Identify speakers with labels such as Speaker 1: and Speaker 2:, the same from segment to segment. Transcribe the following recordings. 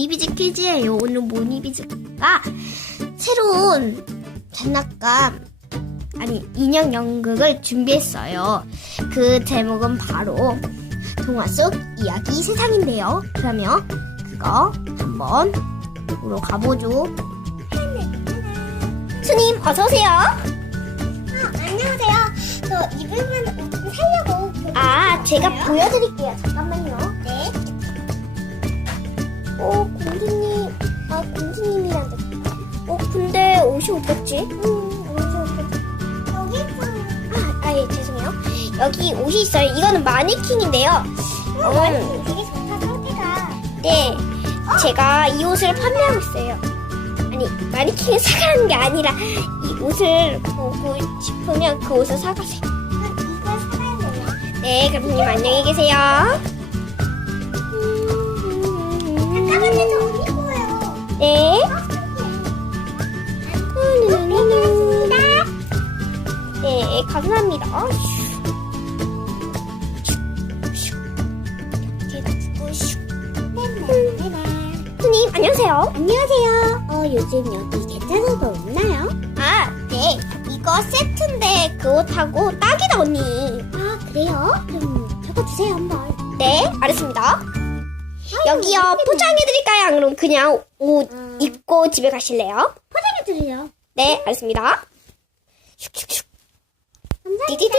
Speaker 1: 모니비즈 퀴즈예요. 오늘 모니비즈가 새로운 장난감 아니 인형 연극을 준비했어요. 그 제목은 바로 동화 속 이야기 세상인데요. 그러면 그거 한번 보러 가보죠. 스님 어서 오세요.
Speaker 2: 안녕하세요. 저옷좀 살려고.
Speaker 1: 아 제가 보여드릴게요. 잠깐만요. 옷이 어떻지?
Speaker 2: 음, 옷이 어떻게. 여기 좀.
Speaker 1: 아, 아, 예, 죄송해요. 여기 옷이 있어요. 이거는 마네킹인데요. 음,
Speaker 2: 되게 좋다, 상태가.
Speaker 1: 네. 제가 이 옷을 판매하고 있어요. 아니, 마네킹을 사가는 게 아니라 이 옷을 보고 싶으면 그 옷을 사가세요.
Speaker 2: 아, 이거 사야 돼요.
Speaker 1: 네, 그럼 안녕히 계세요.
Speaker 2: 잠깐만요, 저옷 입어요.
Speaker 1: 네. 감사합니다. 손님, 안녕하세요.
Speaker 2: 안녕하세요. 어, 요즘 여기 괜찮은 거 없나요?
Speaker 1: 아, 네. 이거 세트인데 그 옷하고 딱이다, 언니.
Speaker 2: 아, 그래요? 그럼 적어 주세요, 한번.
Speaker 1: 네, 알겠습니다. 여기요, 포장해드릴까요? 안 그럼 그냥 옷
Speaker 2: 음.
Speaker 1: 입고 집에 가실래요?
Speaker 2: 포장해드려요.
Speaker 1: 네, 알겠습니다. 슉슉슉. 디디딩.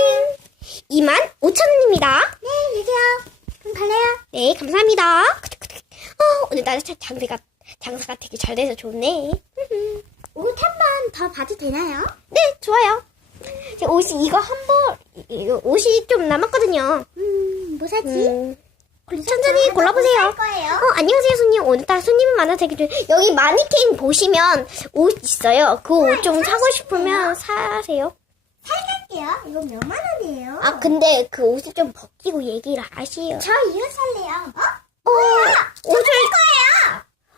Speaker 1: 2만 5천원입니다.
Speaker 2: 네, 여기요. 그럼 갈래요?
Speaker 1: 네, 감사합니다. 어, 오늘따라 참 장사가, 장사가 되게 잘 돼서 좋네.
Speaker 2: 옷 한 번 더 봐도 되나요?
Speaker 1: 네, 좋아요. 제 옷이 이거 한 벌, 이거 옷이 좀 남았거든요.
Speaker 2: 음, 뭐 사지?
Speaker 1: 음, 천천히 골라보세요.
Speaker 2: 할 거예요.
Speaker 1: 어, 안녕하세요, 손님. 오늘따라 손님이 많아서 되게 좋 여기 마니킹 보시면 옷 있어요. 그 옷 좀 사고 싶으면 사세요.
Speaker 2: 살 게요. 이거 몇만 원이에요?
Speaker 1: 아, 근데 그 옷을 좀 벗기고 얘기를 하시요.
Speaker 2: 저 이거 살래요. 어?
Speaker 1: 어, 옷을.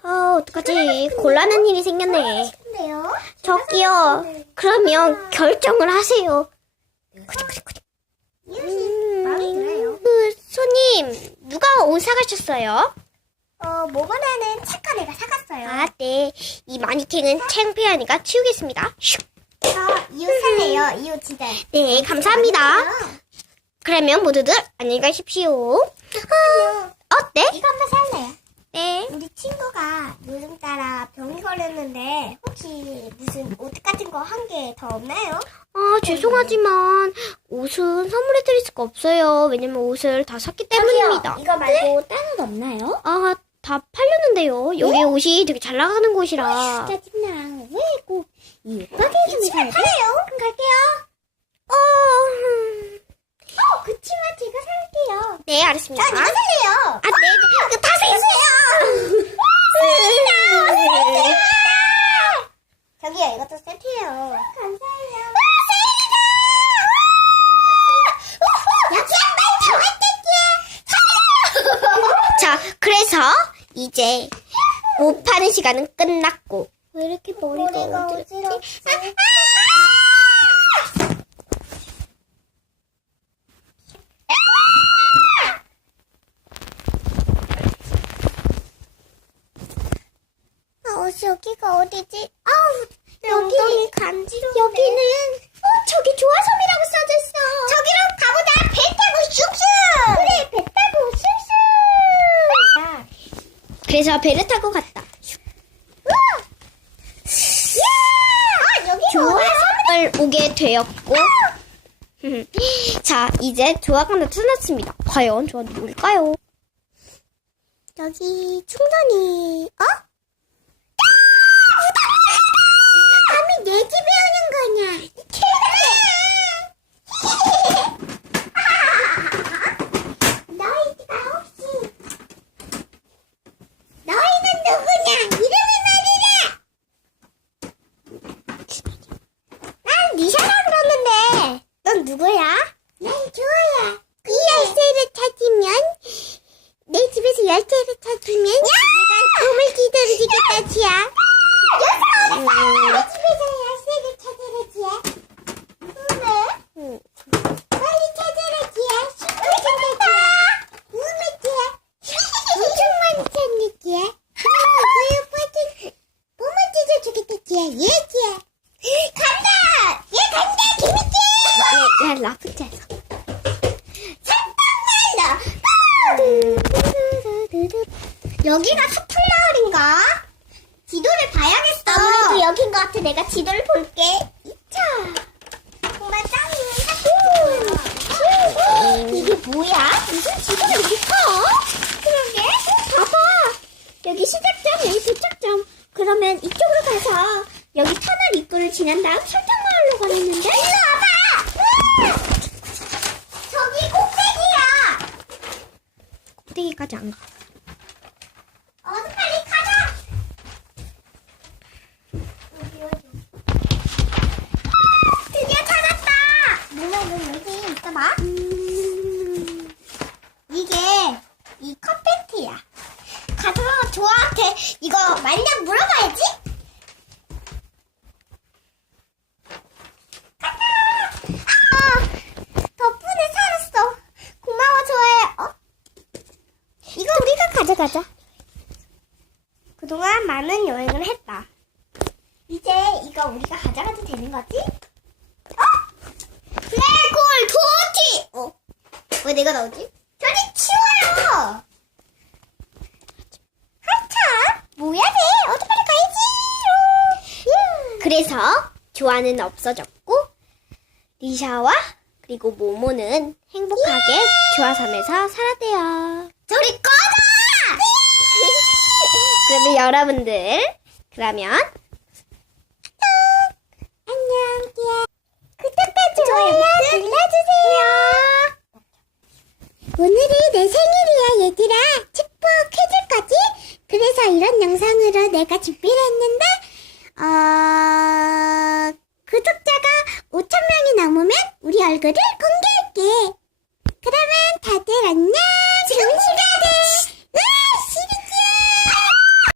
Speaker 1: 아, 어떡하지. 곤란한 일이 생겼네.
Speaker 2: 근데요?
Speaker 1: 저기요. 그러면 결정을 하세요.
Speaker 2: 이거 마음에 들어요.
Speaker 1: 그, 손님, 누가 옷 사가셨어요?
Speaker 2: 어, 모건하는 책가 내가 사갔어요.
Speaker 1: 아, 네. 이 마니킹은 창피하니까 치우겠습니다. 슉.
Speaker 2: 저이 옷 살래요. 이옷 진짜.
Speaker 1: 네, 감사합니다. 그러면 모두들 안녕히 가십시오. 어때?
Speaker 2: 이거 한번 살래요.
Speaker 1: 네.
Speaker 2: 우리 친구가 요즘 따라 병이 걸렸는데 혹시 무슨 옷 같은 거 한 개 더 없나요?
Speaker 1: 아, 죄송하지만 옷은 선물해 드릴 수가 없어요. 왜냐면 옷을 다 샀기 때문입니다.
Speaker 2: 이거 말고 다른 거 없나요?
Speaker 1: 아, 다 팔렸는데요. 여기 옷이 되게 잘 나가는 곳이라.
Speaker 2: 짜증나. 왜 꼭 이 옷가게에서만 사야 돼? 팔아요. 그럼 갈게요.
Speaker 1: 어, 음.
Speaker 2: 어, 그치만 제가 살게요.
Speaker 1: 네, 알겠습니다.
Speaker 2: 전 이거 살래요.
Speaker 1: 아, 네, 네. 다 세세요.
Speaker 2: 저기요, 이것도 세트예요. 감사해요. 더
Speaker 1: 자, 그래서 이제 옷 파는 시간은 끝났고. 왜 이렇게 머리가
Speaker 2: 머리가
Speaker 1: 어지럽지?
Speaker 2: 어지럽지? 아, 어, 여기가 어디지? 아우, 엉덩이 간지러워. 여기는, 어, 저기 조화섬이라고 써졌어. 저기로 가보자. 배 타고 쑥쑥. 그래, 배 타고 쑥쑥. 아,
Speaker 1: 그래서 배를 타고 갔다.
Speaker 2: 우와! 야! 아, 여기
Speaker 1: 조화을 오게 되었고. 자, 이제 조화가 나타났습니다. 과연 조화 누굴까요?
Speaker 2: 여기 충전이 어? 차지야. 여기가 스플라울인가? 지도를 봐야겠어. 아무래도 여긴 것 같아. 내가 지도를 볼게. 이차. 정말 짱이야. 이게 뭐야? 무슨 지도가 이렇게 커? 그러게.
Speaker 1: 봐봐. 여기 시작점, 여기 도착점. 그러면 이쪽으로 가서 여기 터널 입구를 지난 다음 설탕마을로 가는데.
Speaker 2: 일로 와봐. 저기 꼭대기야.
Speaker 1: 꼭대기까지 안 가.
Speaker 2: 어서 빨리 가자. 어디 어디. 드디어 찾았다. 뭐야 너 여기 있어봐.
Speaker 1: 음,
Speaker 2: 이게 이 컵배트야. 가서 조아한테 이거 만약 물어봐야지. 가자. 아, 덕분에 살았어. 고마워 조아. 어? 이거 우리 가 가져가자. 그동안 많은 여행을 했다. 이제 이거 우리가 가져가도 되는 거지? 어? 블랙홀 도티! 어? 왜 내가 나오지? 저리 치워요! 한참! 뭐야, 돼? 어디 빨리 가야지! 음.
Speaker 1: 그래서 조아는 없어졌고 리샤와 그리고 모모는 행복하게 조아섬에서 살았대요.
Speaker 2: 저리 꺼져!
Speaker 1: 그러면 여러분들 그러면
Speaker 2: 안녕 구독과 좋아요 눌러주세요. 오늘이 내 생일이야 얘들아. 축복해줄 거지? 그래서 이런 영상으로 내가 준비를 했는데 어... 구독자가 5천명이 넘으면 우리 얼굴을 공개할게. 그러면 다들 안녕. 좋은 시간 되